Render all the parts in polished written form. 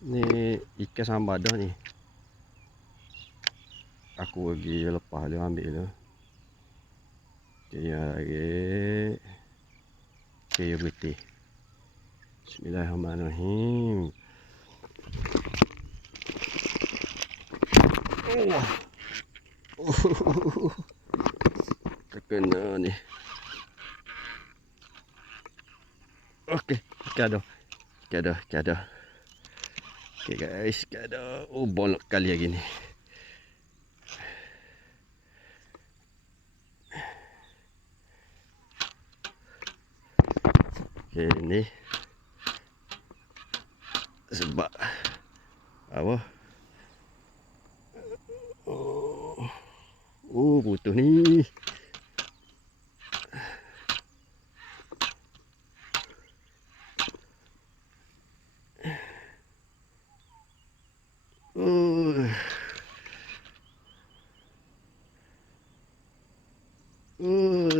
Ni ikan sambal dah ni. Aku pergi lepas dia ambil tu. Dia lagi. Kayu putih. Bismillahirrahmanirrahim. Wah. Terkena ni. Okey, ikan ada. Okey guys, ikan ada. Oh, bolok kali lagi ni. Okey, ni sebab apa? Putus ni.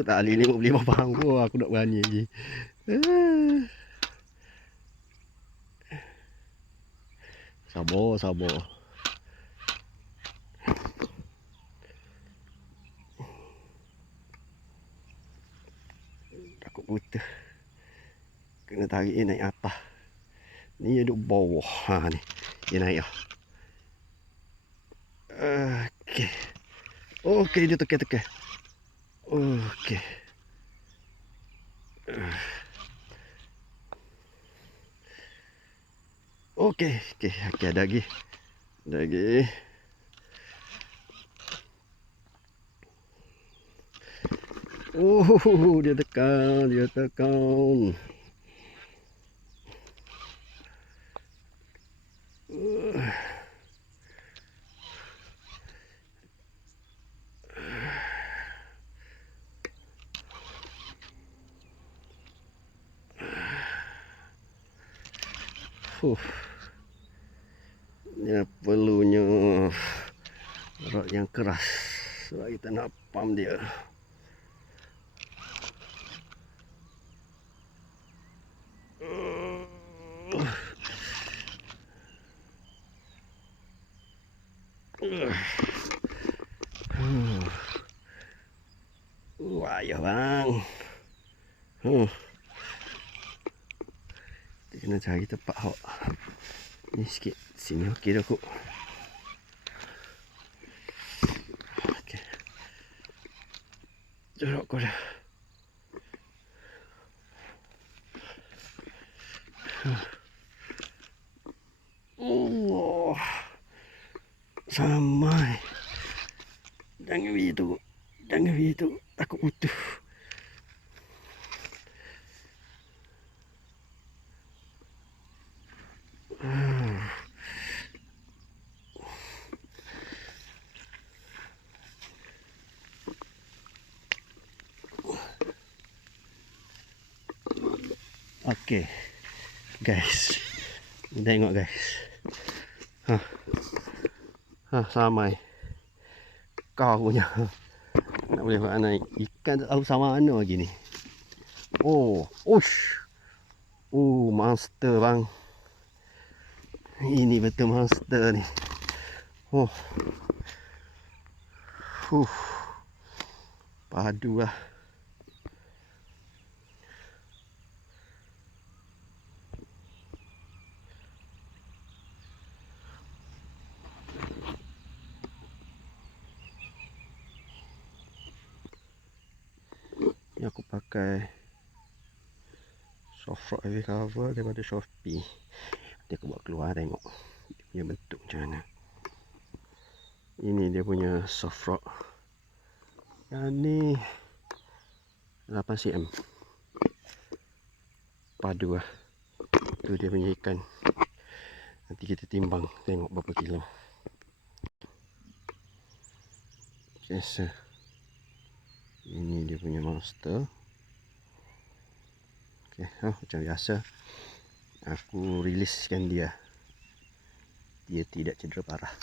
Tali ni 55 faham aku nak berani lagi. Sabar. Takut putus. Kena tarik dia naik atas. Ni dia duduk bawah. Ha ni. Dia naik lah. Okey, dia tekan. Okey. Okey, ada lagi. Dia tekan. Dia perlunya rod yang keras sebab kita nak pump dia. Ayah bang. Kita kena cari tempat hok. Ni sikit. Sini okey dah kok. Okey. Jorok kau dah. Allah. Samai. Jangan begitu. Takut putus. Okey. Guys. Tengok guys. Samai. Kau punya. Tak boleh buat naik. Ikan tak tahu sama mana lagi ni. Monster bang. Ini betul monster ni. Padu lah. Ni aku pakai soft rock heavy cover daripada Shopee. Nanti aku buat keluar tengok dia punya bentuk macam mana. Ini dia punya soft rock. Yang ni 8 cm. Padu lah. Tu dia punya ikan. Nanti kita timbang tengok berapa kilo. Biasa. Ini dia punya monster. Okey, macam biasa. Aku riliskan dia. Dia tidak cedera parah.